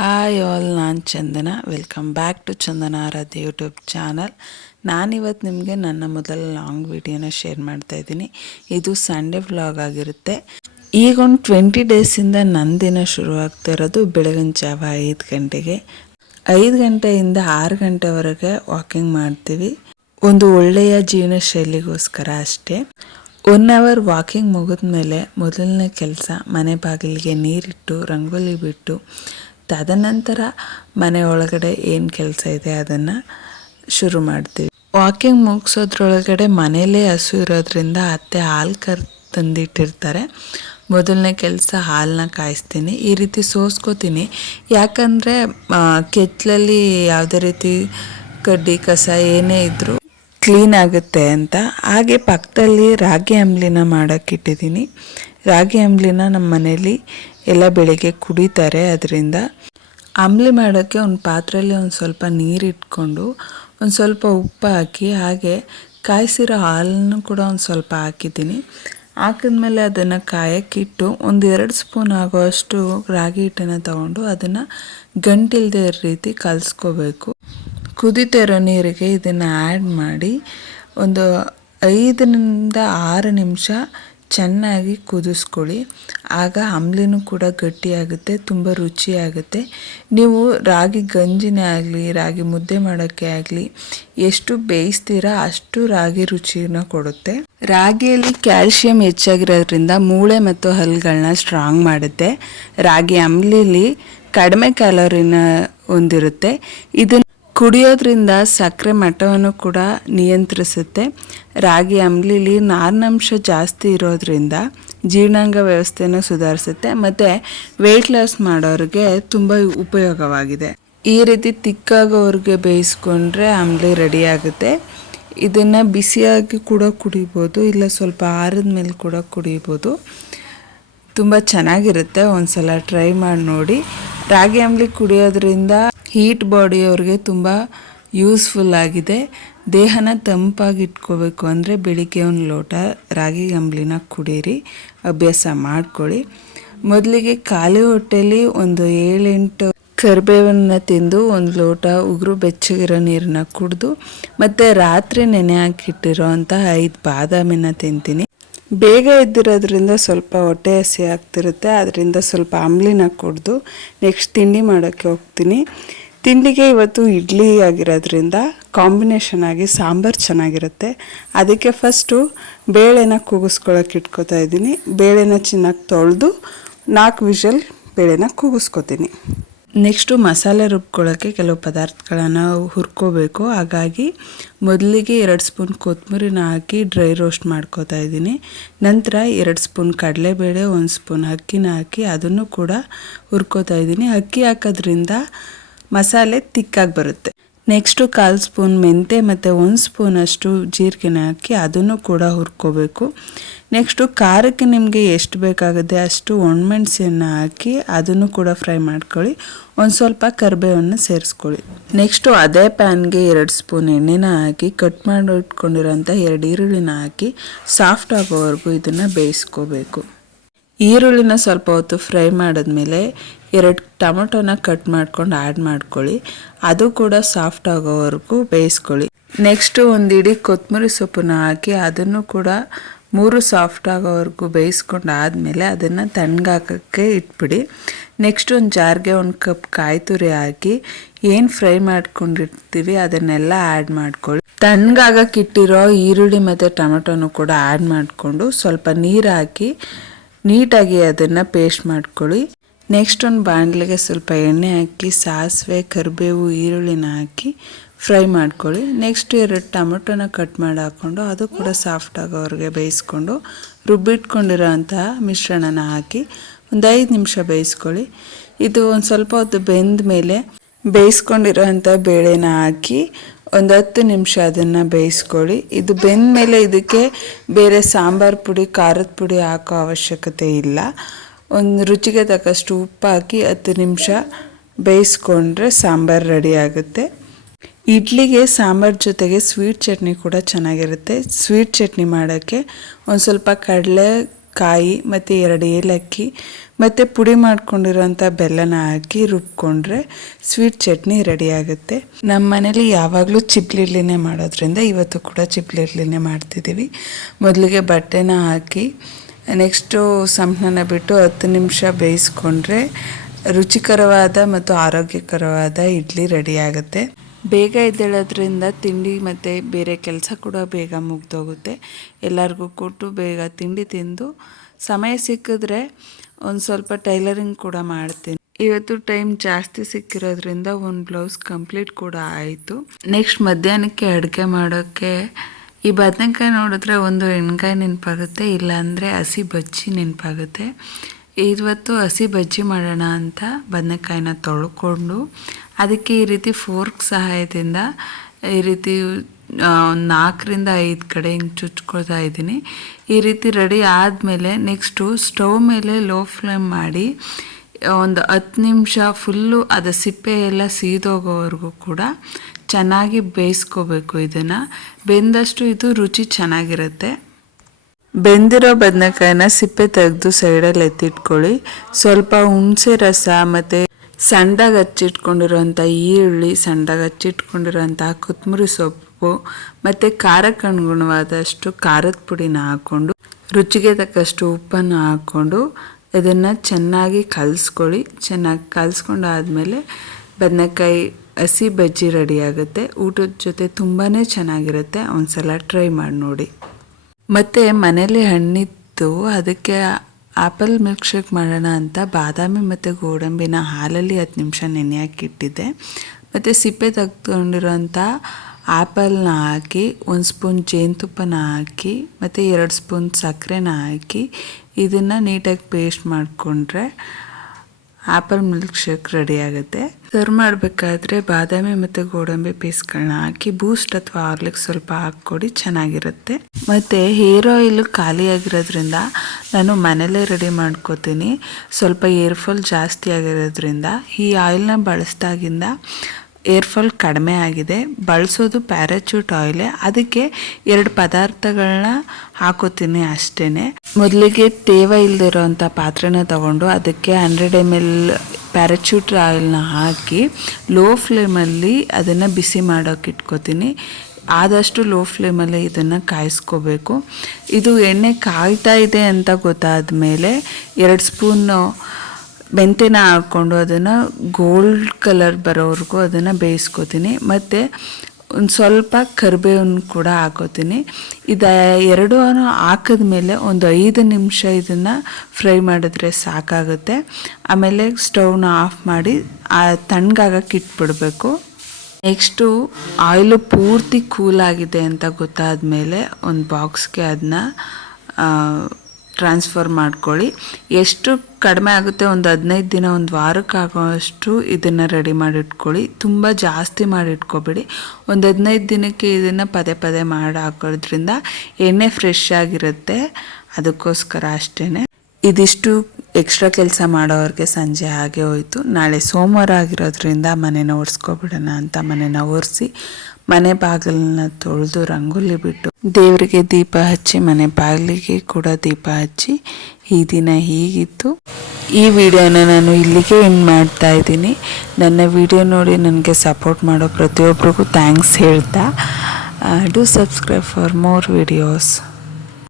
Hi all ನಾನು Chandana. Welcome back to Chandana Aradhya YouTube channel ನಾನಿವತ್ತು ನಿಮಗೆ ನನ್ನ ಮೊದಲ ಲಾಂಗ್ ವಿಡಿಯೋನ ಶೇರ್ ಮಾಡ್ತಾ ಇದ್ದೀನಿ. ಇದು ಸಂಡೇ ವ್ಲಾಗ್ ಆಗಿರುತ್ತೆ. ಈಗ ಒಂದು ಟ್ವೆಂಟಿ ಡೇಸಿಂದ ನನ್ನ ದಿನ ಶುರು ಆಗ್ತಾ ಇರೋದು ಬೆಳಗಿನ ಜಾವ ಐದು ಗಂಟೆಗೆ. ಐದು ಗಂಟೆಯಿಂದ ಆರು ಗಂಟೆವರೆಗೆ ವಾಕಿಂಗ್ ಮಾಡ್ತೀವಿ. ಒಂದು ಒಳ್ಳೆಯ ಜೀವನ ಶೈಲಿಗೋಸ್ಕರ ಅಷ್ಟೇ. ಒನ್ ಅವರ್ ವಾಕಿಂಗ್ ಮುಗಿದ್ಮೇಲೆ ಮೊದಲನೇ ಕೆಲಸ ಮನೆ ಬಾಗಿಲಿಗೆ ನೀರಿಟ್ಟು, ರಂಗೋಲಿ ಬಿಟ್ಟು ತದನಂತರ ಮನೆಯೊಳಗಡೆ ಏನು ಕೆಲಸ ಇದೆ ಅದನ್ನು ಶುರು ಮಾಡ್ತೀವಿ. ವಾಕಿಂಗ್ ಮುಗಿಸೋದ್ರೊಳಗಡೆ ಮನೇಲೇ ಹಸು ಇರೋದ್ರಿಂದ ಅತ್ತೆ ಹಾಲು ಕರ್ ತಂದಿಟ್ಟಿರ್ತಾರೆ. ಮೊದಲನೇ ಕೆಲಸ ಹಾಲನ್ನ ಕಾಯಿಸ್ತೀನಿ. ಈ ರೀತಿ ಸೋಸ್ಕೋತೀನಿ. ಯಾಕಂದರೆ ಕೆತ್ತಲಲ್ಲಿ ಯಾವುದೇ ರೀತಿ ಕಡ್ಡಿ, ಕಸ ಏನೇ ಇದ್ದರೂ ಕ್ಲೀನ್ ಆಗುತ್ತೆ ಅಂತ. ಹಾಗೆ ಪಕ್ಕದಲ್ಲಿ ರಾಗಿ ಅಂಬ್ಲಿನ ಮಾಡೋಕ್ಕಿಟ್ಟಿದ್ದೀನಿ ರಾಗಿ ಅಂಬ್ಲಿನ ನಮ್ಮ ಮನೇಲಿ ಎಲ್ಲ ಬೆಳಿಗ್ಗೆ ಕುಡಿತಾರೆ. ಅದರಿಂದ ಅಂಬ್ಲಿ ಮಾಡೋಕ್ಕೆ ಒಂದು ಪಾತ್ರೆಯಲ್ಲಿ ಒಂದು ಸ್ವಲ್ಪ ನೀರು ಇಟ್ಕೊಂಡು ಒಂದು ಸ್ವಲ್ಪ ಉಪ್ಪು ಹಾಕಿ, ಹಾಗೆ ಕಾಯಿಸಿರೋ ಹಾಲನ್ನು ಕೂಡ ಒಂದು ಸ್ವಲ್ಪ ಹಾಕಿದ್ದೀನಿ. ಹಾಕಿದ್ಮೇಲೆ ಅದನ್ನು ಕಾಯಕ್ಕಿಟ್ಟು ಒಂದು ಎರಡು ಸ್ಪೂನ್ ಆಗೋಷ್ಟು ರಾಗಿ ಹಿಟ್ಟನ್ನು ತಗೊಂಡು ಅದನ್ನು ಗಂಟಿಲ್ದೇ ರೀತಿ ಕಲಿಸ್ಕೋಬೇಕು. ಕುದೀತಾ ಇರೋ ನೀರಿಗೆ ಇದನ್ನು ಆ್ಯಡ್ ಮಾಡಿ ಒಂದು ಐದರಿಂದ ಆರು ನಿಮಿಷ ಚೆನ್ನಾಗಿ ಕುದಿಸ್ಕೊಳ್ಳಿ. ಆಗ ಅಂಬ್ಲಿನೂ ಕೂಡ ಗಟ್ಟಿಯಾಗುತ್ತೆ, ತುಂಬ ರುಚಿಯಾಗುತ್ತೆ. ನೀವು ರಾಗಿ ಗಂಜಿನೇ ಆಗಲಿ, ರಾಗಿ ಮುದ್ದೆ ಮಾಡೋಕ್ಕೆ ಆಗಲಿ, ಎಷ್ಟು ಬೇಯಿಸ್ತೀರಾ ಅಷ್ಟು ರಾಗಿ ರುಚಿನ ಕೊಡುತ್ತೆ. ರಾಗಿಯಲ್ಲಿ ಕ್ಯಾಲ್ಶಿಯಂ ಹೆಚ್ಚಾಗಿರೋದ್ರಿಂದ ಮೂಳೆ ಮತ್ತು ಹಲ್ಲುಗಳನ್ನ ಸ್ಟ್ರಾಂಗ್ ಮಾಡುತ್ತೆ. ರಾಗಿ ಅಂಬ್ಲಿಲಿ ಕಡಿಮೆ ಕ್ಯಾಲೋರಿನ ಹೊಂದಿರುತ್ತೆ. ಇದನ್ನು ಕುಡಿಯೋದ್ರಿಂದ ಸಕ್ಕರೆ ಮಟ್ಟವನ್ನು ಕೂಡ ನಿಯಂತ್ರಿಸುತ್ತೆ. ರಾಗಿ ಅಂಬ್ಲಿಲಿ ನಾರಿನಂಶ ಜಾಸ್ತಿ ಇರೋದ್ರಿಂದ ಜೀರ್ಣಾಂಗ ವ್ಯವಸ್ಥೆಯನ್ನು ಸುಧಾರಿಸುತ್ತೆ ಮತ್ತು ವೆಯ್ಟ್ ಲಾಸ್ ಮಾಡೋರಿಗೆ ತುಂಬ ಉಪಯೋಗವಾಗಿದೆ. ಈ ರೀತಿ ತಿಕ್ಕಾಗೋರಿಗೆ ಬೇಯಿಸ್ಕೊಂಡ್ರೆ ಅಂಬ್ಲಿ ರೆಡಿ ಆಗುತ್ತೆ. ಇದನ್ನು ಬಿಸಿಯಾಗಿ ಕೂಡ ಕುಡಿಬೋದು, ಇಲ್ಲ ಸ್ವಲ್ಪ ಆರಿದ ಮೇಲೆ ಕೂಡ ಕುಡಿಬೋದು. ತುಂಬ ಚೆನ್ನಾಗಿರುತ್ತೆ ಒಂದು ಸಲ ಟ್ರೈ ಮಾಡಿ ನೋಡಿ. ರಾಗಿ, ಅಂಬ್ಲಿ ಕುಡಿಯೋದ್ರಿಂದ ಹೀಟ್ ಬಾಡಿಯವ್ರಿಗೆ ತುಂಬ ಯೂಸ್ಫುಲ್ ಆಗಿದೆ. ದೇಹನ ತಂಪಾಗಿ ಇಟ್ಕೋಬೇಕು ಅಂದರೆ ಬೆಳಿಗ್ಗೆ ಒಂದು ಲೋಟ ರಾಗಿ ಅಂಬ್ಲಿನ ಕುಡೀರಿ, ಅಭ್ಯಾಸ ಮಾಡ್ಕೊಳ್ಳಿ. ಮೊದಲಿಗೆ ಖಾಲಿ ಹೊಟ್ಟೆಲಿ ಒಂದು ಏಳೆಂಟು ಕರ್ಬೇವನ್ನು ತಿಂದು ಒಂದು ಲೋಟ ಉಗುರು ಬೆಚ್ಚಗಿರೋ ನೀರನ್ನ ಕುಡಿದು ಮತ್ತು ರಾತ್ರಿ ನೆನೆ ಹಾಕಿಟ್ಟಿರೋ ಅಂಥ ಐದು ಬಾದಾಮಿನ ತಿಂತೀನಿ. ಬೇಗ ಎದ್ದಿರೋದ್ರಿಂದ ಸ್ವಲ್ಪ ಹೊಟ್ಟೆ ಹಸಿ ಆಗ್ತಿರುತ್ತೆ. ಅದರಿಂದ ಸ್ವಲ್ಪ ಅಂಬ್ಲಿನ ಕುಡ್ದು ನೆಕ್ಸ್ಟ್ ತಿಂಡಿ ಮಾಡೋಕ್ಕೆ ಹೋಗ್ತೀನಿ. ತಿಂಡಿಗೆ ಇವತ್ತು ಇಡ್ಲಿ ಆಗಿರೋದ್ರಿಂದ ಕಾಂಬಿನೇಷನ್ ಆಗಿ ಸಾಂಬಾರು ಚೆನ್ನಾಗಿರುತ್ತೆ. ಅದಕ್ಕೆ ಫಸ್ಟು ಬೇಳೆನ ಕೂಗಿಸ್ಕೊಳಕ್ಕೆ ಇಟ್ಕೋತಾ ಇದ್ದೀನಿ. ಬೇಳೆನ ಚೆನ್ನಾಗಿ ತೊಳೆದು ನಾಲ್ಕು ವಿಷಲ್ ಬೇಳೆನ ಕೂಗಿಸ್ಕೊತೀನಿ. ನೆಕ್ಸ್ಟು ಮಸಾಲೆ ರುಬ್ಕೊಳ್ಳೋಕ್ಕೆ ಕೆಲವು ಪದಾರ್ಥಗಳನ್ನು ಹುರ್ಕೋಬೇಕು. ಹಾಗಾಗಿ ಮೊದಲಿಗೆ ಎರಡು ಸ್ಪೂನ್ ಕೊತ್ತಂಬರಿನ ಹಾಕಿ ಡ್ರೈ ರೋಸ್ಟ್ ಮಾಡ್ಕೋತಾ ಇದ್ದೀನಿ. ನಂತರ ಎರಡು ಸ್ಪೂನ್ ಕಡಲೆಬೇಳೆ, ಒಂದು ಸ್ಪೂನ್ ಅಕ್ಕಿನ ಹಾಕಿ ಅದನ್ನು ಕೂಡ ಹುರ್ಕೋತಾ ಇದ್ದೀನಿ. ಅಕ್ಕಿ ಹಾಕೋದ್ರಿಂದ ಮಸಾಲೆ ತಿಕ್ಕಾಗಿ ಬರುತ್ತೆ. ನೆಕ್ಸ್ಟು ಕಾಲು ಸ್ಪೂನ್ ಮೆಂತೆ ಮತ್ತು ಒಂದು ಸ್ಪೂನಷ್ಟು ಜೀರಿಗೆನ ಹಾಕಿ ಅದನ್ನು ಕೂಡ ಹುರ್ಕೋಬೇಕು. ನೆಕ್ಸ್ಟು ಖಾರಕ್ಕೆ ನಿಮಗೆ ಎಷ್ಟು ಬೇಕಾಗುತ್ತೆ ಅಷ್ಟು ಒಣಮೆಣಸನ್ನು ಹಾಕಿ ಅದನ್ನು ಕೂಡ ಫ್ರೈ ಮಾಡ್ಕೊಳ್ಳಿ. ಒಂದು ಸ್ವಲ್ಪ ಕರಿಬೇವನ್ನು ಸೇರಿಸ್ಕೊಳ್ಳಿ. ನೆಕ್ಸ್ಟು ಅದೇ ಪ್ಯಾನ್ಗೆ ಎರಡು ಸ್ಪೂನ್ ಎಣ್ಣೆನ ಹಾಕಿ ಕಟ್ ಮಾಡಿ ಇಟ್ಕೊಂಡಿರೋಂಥ ಎರಡು ಈರುಳ್ಳಿನ ಹಾಕಿ ಸಾಫ್ಟ್ ಆಗೋವರೆಗೂ ಇದನ್ನು ಬೇಯಿಸ್ಕೋಬೇಕು. ಈರುಳ್ಳಿನ ಸ್ವಲ್ಪ ಹೊತ್ತು ಫ್ರೈ ಮಾಡಿದ್ಮೇಲೆ ಎರಡು ಟೊಮೊಟೊನ ಕಟ್ ಮಾಡ್ಕೊಂಡು ಆ್ಯಡ್ ಮಾಡ್ಕೊಳ್ಳಿ. ಅದು ಕೂಡ ಸಾಫ್ಟ್ ಆಗೋವರೆಗೂ ಬೇಯಿಸ್ಕೊಳ್ಳಿ. ನೆಕ್ಸ್ಟು ಒಂದು ಇಡೀ ಕೊತ್ತಂಬರಿ ಸೊಪ್ಪನ್ನ ಹಾಕಿ ಅದನ್ನು ಕೂಡ ಮೂರು ಸಾಫ್ಟ್ ಆಗೋವರೆಗೂ ಬೇಯಿಸ್ಕೊಂಡು ಆದಮೇಲೆ ಅದನ್ನು ತಣ್ಣಗಾಕೋಕ್ಕೆ ಇಟ್ಬಿಡಿ. ನೆಕ್ಸ್ಟ್ ಒಂದು ಜಾರ್ಗೆ ಒಂದು ಕಪ್ ಕಾಯಿ ತುರಿ ಹಾಕಿ ಏನು ಫ್ರೈ ಮಾಡ್ಕೊಂಡಿರ್ತೀವಿ ಅದನ್ನೆಲ್ಲ ಆ್ಯಡ್ ಮಾಡ್ಕೊಳ್ಳಿ. ತಣ್ಣಗಾಗಕ್ಕೆ ಇಟ್ಟಿರೋ ಈರುಳ್ಳಿ ಮತ್ತು ಟೊಮೆಟೊನು ಕೂಡ ಆ್ಯಡ್ ಮಾಡಿಕೊಂಡು ಸ್ವಲ್ಪ ನೀರು ಹಾಕಿ ನೀಟಾಗಿ ಅದನ್ನು ಪೇಸ್ಟ್ ಮಾಡ್ಕೊಳ್ಳಿ. ನೆಕ್ಸ್ಟ್ ಒಂದು ಬಾಣಲೆಗೆ ಸ್ವಲ್ಪ ಎಣ್ಣೆ ಹಾಕಿ, ಸಾಸಿವೆ, ಕರಿಬೇವು, ಈರುಳ್ಳಿನ ಹಾಕಿ ಫ್ರೈ ಮಾಡ್ಕೊಳ್ಳಿ. ನೆಕ್ಸ್ಟ್ ಎರಡು ಟೊಮೆಟೊನ ಕಟ್ ಮಾಡಿ ಹಾಕ್ಕೊಂಡು ಅದು ಕೂಡ ಸಾಫ್ಟ್ ಆಗೋವ್ರಿಗೆ ಬೇಯಿಸ್ಕೊಂಡು, ರುಬ್ಬಿಟ್ಕೊಂಡಿರೋ ಅಂತಹ ಮಿಶ್ರಣನ ಹಾಕಿ ಒಂದು ಐದು ನಿಮಿಷ ಬೇಯಿಸ್ಕೊಳ್ಳಿ. ಇದು ಒಂದು ಸ್ವಲ್ಪ ಹೊತ್ತು ಬೆಂದ ಮೇಲೆ ಬೇಯಿಸ್ಕೊಂಡಿರೋ ಅಂಥ ಬೇಳೆನ ಹಾಕಿ ಒಂದು ಹತ್ತು ನಿಮಿಷ ಅದನ್ನು ಬೇಯಿಸ್ಕೊಳ್ಳಿ. ಇದು ಬೆಂದ ಮೇಲೆ ಇದಕ್ಕೆ ಬೇರೆ ಸಾಂಬಾರು ಪುಡಿ, ಖಾರದ ಪುಡಿ ಹಾಕೋ ಅವಶ್ಯಕತೆ ಇಲ್ಲ. ಒಂದು ರುಚಿಗೆ ತಕ್ಕಷ್ಟು ಉಪ್ಪು ಹಾಕಿ ಹತ್ತು ನಿಮಿಷ ಬೇಯಿಸ್ಕೊಂಡ್ರೆ ಸಾಂಬಾರು ರೆಡಿ ಆಗುತ್ತೆ. ಇಡ್ಲಿಗೆ ಸಾಂಬಾರ್ ಜೊತೆಗೆ ಸ್ವೀಟ್ ಚಟ್ನಿ ಕೂಡ ಚೆನ್ನಾಗಿರುತ್ತೆ. ಸ್ವೀಟ್ ಚಟ್ನಿ ಮಾಡೋಕ್ಕೆ ಒಂದು ಸ್ವಲ್ಪ ಕಡಲೆ ಕಾಯಿ ಮತ್ತು ಎರಡು ಏಲಕ್ಕಿ ಮತ್ತು ಪುಡಿ ಮಾಡ್ಕೊಂಡಿರೋಂಥ ಬೆಲ್ಲನ ಹಾಕಿ ರುಬ್ಕೊಂಡ್ರೆ ಸ್ವೀಟ್ ಚಟ್ನಿ ರೆಡಿ ಆಗುತ್ತೆ. ನಮ್ಮ ಮನೇಲಿ ಯಾವಾಗಲೂ ಚಿಪ್ಲಿರ್ಲಿನೇ ಮಾಡೋದ್ರಿಂದ ಇವತ್ತು ಕೂಡ ಚಿಪ್ಲಿರ್ಲಿನೇ ಮಾಡ್ತಿದ್ದೀವಿ. ಮೊದಲಿಗೆ ಬಟ್ಟೆನ ಹಾಕಿ ನೆಕ್ಸ್ಟು ಸಂಪನ್ನ ಬಿಟ್ಟು ಹತ್ತು ನಿಮಿಷ ಬೇಯಿಸ್ಕೊಂಡ್ರೆ ರುಚಿಕರವಾದ ಮತ್ತು ಆರೋಗ್ಯಕರವಾದ ಇಡ್ಲಿ ರೆಡಿಯಾಗುತ್ತೆ ಬೇಗ ಎದ್ದೇಳೋದ್ರಿಂದ ತಿಂಡಿ ಮತ್ತು ಬೇರೆ ಕೆಲಸ ಕೂಡ ಬೇಗ ಮುಗ್ದೋಗುತ್ತೆ. ಎಲ್ಲರಿಗೂ ಕೊಟ್ಟು ಬೇಗ ತಿಂಡಿ ತಿಂದು ಸಮಯ ಸಿಕ್ಕಿದ್ರೆ ಒಂದು ಸ್ವಲ್ಪ ಟೈಲರಿಂಗ್ ಕೂಡ ಮಾಡ್ತೀನಿ. ಇವತ್ತು ಟೈಮ್ ಜಾಸ್ತಿ ಸಿಕ್ಕಿರೋದ್ರಿಂದ ಒಂದು ಬ್ಲೌಸ್ ಕಂಪ್ಲೀಟ್ ಕೂಡ ಆಯಿತು. ನೆಕ್ಸ್ಟ್ ಮಧ್ಯಾಹ್ನಕ್ಕೆ ಅಡುಗೆ ಮಾಡೋಕ್ಕೆ ಈ ಬದನೆಕಾಯಿ ನೋಡಿದ್ರೆ ಒಂದು ಎಣ್ಗಾಯಿ ನೆನಪಾಗುತ್ತೆ, ಇಲ್ಲಾಂದರೆ ಹಸಿ ಬಜ್ಜಿ ನೆನಪಾಗುತ್ತೆ. ಇವತ್ತು ಹಸಿ ಬಜ್ಜಿ ಮಾಡೋಣ ಅಂತ ಬದನೆಕಾಯಿನ ತೊಳ್ಕೊಂಡು, ಅದಕ್ಕೆ ಈ ರೀತಿ ಫೋರ್ಕ್ ಸಹಾಯದಿಂದ ಈ ರೀತಿ ಒಂದು ನಾಲ್ಕರಿಂದ ಐದು ಕಡೆ ಹಿಂಗೆ ಚುಚ್ಕೊಳ್ತಾ ಇದ್ದೀನಿ. ಈ ರೀತಿ ರೆಡಿ ಆದಮೇಲೆ ನೆಕ್ಸ್ಟು ಸ್ಟವ್ ಮೇಲೆ ಲೋ ಫ್ಲೇಮ್ ಮಾಡಿ, ಒಂದು ಹತ್ತು ನಿಮಿಷ ಫುಲ್ಲು ಅದು ಸಿಪ್ಪೆ ಎಲ್ಲ ಸೀದೋಗೋವರೆಗೂ ಕೂಡ ಚೆನ್ನಾಗಿ ಬೇಯಿಸ್ಕೋಬೇಕು ಇದನ್ನು. ಬೆಂದಷ್ಟು ಇದು ರುಚಿ ಚೆನ್ನಾಗಿರುತ್ತೆ. ಬೆಂದಿರೋ ಬದನೆಕಾಯಿನ ಸಿಪ್ಪೆ ತೆಗೆದು ಸೈಡಲ್ಲಿ ಎತ್ತಿಟ್ಕೊಳ್ಳಿ. ಸ್ವಲ್ಪ ಹುಣಸೆ ರಸ ಮತ್ತು ಸಣ್ಣದಾಗಿ ಹಚ್ಚಿಟ್ಕೊಂಡಿರೋಂಥ ಈರುಳ್ಳಿ, ಸಣ್ಣದಾಗಿ ಹಚ್ಚಿಟ್ಕೊಂಡಿರೋಂಥ ಕೊತ್ತಂಬರಿ ಸೊಪ್ಪು ಮತ್ತು ಖಾರಕ್ಕೆ ಅನುಗುಣವಾದಷ್ಟು ಖಾರದ ಪುಡಿನ ಹಾಕ್ಕೊಂಡು, ರುಚಿಗೆ ತಕ್ಕಷ್ಟು ಉಪ್ಪನ್ನು ಹಾಕ್ಕೊಂಡು ಇದನ್ನು ಚೆನ್ನಾಗಿ ಕಲಿಸ್ಕೊಳ್ಳಿ. ಚೆನ್ನಾಗಿ ಕಲಿಸ್ಕೊಂಡು ಆದಮೇಲೆ ಬದನೆಕಾಯಿ ಹಸಿ ಬಜ್ಜಿ ರೆಡಿ ಆಗುತ್ತೆ. ಊಟದ ಜೊತೆ ತುಂಬಾ ಚೆನ್ನಾಗಿರುತ್ತೆ. ಒಂದ್ಸಲ ಟ್ರೈ ಮಾಡಿ ನೋಡಿ. ಮತ್ತು ಮನೇಲಿ ಹಣ್ಣಿತ್ತು ಅದಕ್ಕೆ ಆಪಲ್ ಮಿಲ್ಕ್ ಶೇಕ್ ಮಾಡೋಣ ಅಂತ ಬಾದಾಮಿ ಮತ್ತು ಗೋಡಂಬಿನ ಹಾಲಲ್ಲಿ ಹತ್ತು ನಿಮಿಷ ನೆನೆ ಹಾಕಿಟ್ಟಿದ್ದೆ ಮತ್ತು ಸಿಪ್ಪೆ ತೆಗೆದುಕೊಂಡಿರೋಂಥ ಆ್ಯಪಲ್ನ ಹಾಕಿ, ಒಂದು ಸ್ಪೂನ್ ಜೇನುತುಪ್ಪನ ಹಾಕಿ, ಮತ್ತು ಎರಡು ಸ್ಪೂನ್ ಸಕ್ಕರೆನ ಹಾಕಿ, ಇದನ್ನು ನೀಟಾಗಿ ಪೇಸ್ಟ್ ಮಾಡಿಕೊಂಡ್ರೆ ಆ್ಯಪಲ್ ಮಿಲ್ಕ್ ಶೇಕ್ ರೆಡಿ ಆಗುತ್ತೆ. ಸರ್ವ್ ಮಾಡಬೇಕಾದ್ರೆ ಬಾದಾಮಿ ಮತ್ತು ಗೋಡಂಬಿ ಪೀಸ್ಗಳನ್ನ ಹಾಕಿ ಬೂಸ್ಟ್ ಅಥವಾ ಆರ್ಲಿಕ್ ಸ್ವಲ್ಪ ಹಾಕ್ಕೊಡಿ ಚೆನ್ನಾಗಿರುತ್ತೆ. ಮತ್ತು ಹೇರ್ ಆಯಿಲ್ ಖಾಲಿಯಾಗಿರೋದ್ರಿಂದ ನಾನು ಮನೇಲೇ ರೆಡಿ ಮಾಡ್ಕೋತೀನಿ. ಸ್ವಲ್ಪ ಏರ್ಫಾಲ್ ಜಾಸ್ತಿ ಆಗಿರೋದ್ರಿಂದ ಈ ಆಯಿಲ್ನ ಬಳಸಿದಾಗಿಂದ ಏರ್ ಫಾಲ್ ಕಡಿಮೆ ಆಗಿದೆ. ಬಳಸೋದು ಪ್ಯಾರಾಚೂಟ್ ಆಯಿಲೆ ಅದಕ್ಕೆ ಎರಡು ಪದಾರ್ಥಗಳನ್ನ ಹಾಕೋತೀನಿ ಅಷ್ಟೇ ಮೊದಲಿಗೆ ತೇವ ಇಲ್ದಿರೋಂಥ ಪಾತ್ರೆನ ತಗೊಂಡು ಅದಕ್ಕೆ ಹಂಡ್ರೆಡ್ ಎಂ ಎಲ್ ಪ್ಯಾರಾಚೂಟ್ ಆಯಿಲ್ನ ಹಾಕಿ ಲೋ ಫ್ಲೇಮಲ್ಲಿ ಅದನ್ನು ಬಿಸಿ ಮಾಡೋಕೆ ಇಟ್ಕೋತೀನಿ. ಆದಷ್ಟು ಲೋ ಫ್ಲೇಮಲ್ಲಿ ಇದನ್ನು ಕಾಯಿಸ್ಕೋಬೇಕು. ಇದು ಎಣ್ಣೆ ಕಾಯ್ತಾ ಇದೆ ಅಂತ ಗೊತ್ತಾದ ಮೇಲೆ ಎರಡು ಸ್ಪೂನು ಮೆಂತೆನ ಹಾಕ್ಕೊಂಡು ಅದನ್ನು ಗೋಲ್ಡ್ ಕಲರ್ ಬರೋವರೆಗೂ ಅದನ್ನು ಬೇಯಿಸ್ಕೋತೀನಿ. ಮತ್ತು ಒಂದು ಸ್ವಲ್ಪ ಕರಿಬೇವನ್ನು ಕೂಡ ಹಾಕೋತೀನಿ. ಇದ ಎರಡೂ ಹಾಕಿದ ಮೇಲೆ ಒಂದು ಐದು ನಿಮಿಷ ಇದನ್ನು ಫ್ರೈ ಮಾಡಿದ್ರೆ ಸಾಕಾಗುತ್ತೆ. ಆಮೇಲೆ ಸ್ಟೌವ್ನ ಆಫ್ ಮಾಡಿ ತಣ್ಣಗಾಗಕ್ಕೆ ಇಟ್ಬಿಡಬೇಕು. ನೆಕ್ಸ್ಟು ಆಯಿಲು ಪೂರ್ತಿ ಕೂಲ್ ಆಗಿದೆ ಅಂತ ಗೊತ್ತಾದ ಮೇಲೆ ಒಂದು ಬಾಕ್ಸ್ಗೆ ಅದನ್ನ ಟ್ರಾನ್ಸ್ಫರ್ ಮಾಡ್ಕೊಳ್ಳಿ. ಎಷ್ಟು ಕಡಿಮೆ ಆಗುತ್ತೆ ಒಂದು ಹದಿನೈದು ದಿನ, ಒಂದು ವಾರಕ್ಕಾಗೋಷ್ಟು ಇದನ್ನು ರೆಡಿ ಮಾಡಿಟ್ಕೊಳ್ಳಿ. ತುಂಬ ಜಾಸ್ತಿ ಮಾಡಿಟ್ಕೊಬೇಡಿ. ಒಂದು ಹದಿನೈದು ದಿನಕ್ಕೆ ಇದನ್ನು ಪದೇ ಪದೇ ಮಾಡಿ ಹಾಕೋದ್ರಿಂದ ಎಣ್ಣೆ ಫ್ರೆಶ್ ಆಗಿರುತ್ತೆ. ಅದಕ್ಕೋಸ್ಕರ ಅಷ್ಟೇ ಇದಿಷ್ಟು ಎಕ್ಸ್ಟ್ರಾ ಕೆಲಸ ಮಾಡೋರಿಗೆ ಸಂಜೆ ಹಾಗೆ ಹೋಯಿತು. ನಾಳೆ ಸೋಮವಾರ ಆಗಿರೋದ್ರಿಂದ ಮನೇನ ಒರೆಸ್ಕೊಬಿಡೋಣ ಅಂತ ಮನೇನ ಒರೆಸಿ ಮನೆ ಬಾಗಿಲನ್ನ ತೊಳೆದು ರಂಗೋಲಿ ಬಿಟ್ಟು ದೇವರಿಗೆ ದೀಪ ಹಚ್ಚಿ, ಮನೆ ಬಾಗಿಲಿಗೆ ಕೂಡ ದೀಪ ಹಚ್ಚಿ ಈ ದಿನ ಹೀಗಿತ್ತು. ಈ ವಿಡಿಯೋನ ನಾನು ಇಲ್ಲಿಗೆ ಎಂಡ್ ಮಾಡ್ತಾ ಇದ್ದೀನಿ. ನನ್ನ ವಿಡಿಯೋ ನೋಡಿ ನನಗೆ ಸಪೋರ್ಟ್ ಮಾಡೋ ಪ್ರತಿಯೊಬ್ಬರಿಗೂ ಥ್ಯಾಂಕ್ಸ್ ಹೇಳ್ತಾ. Do subscribe for more videos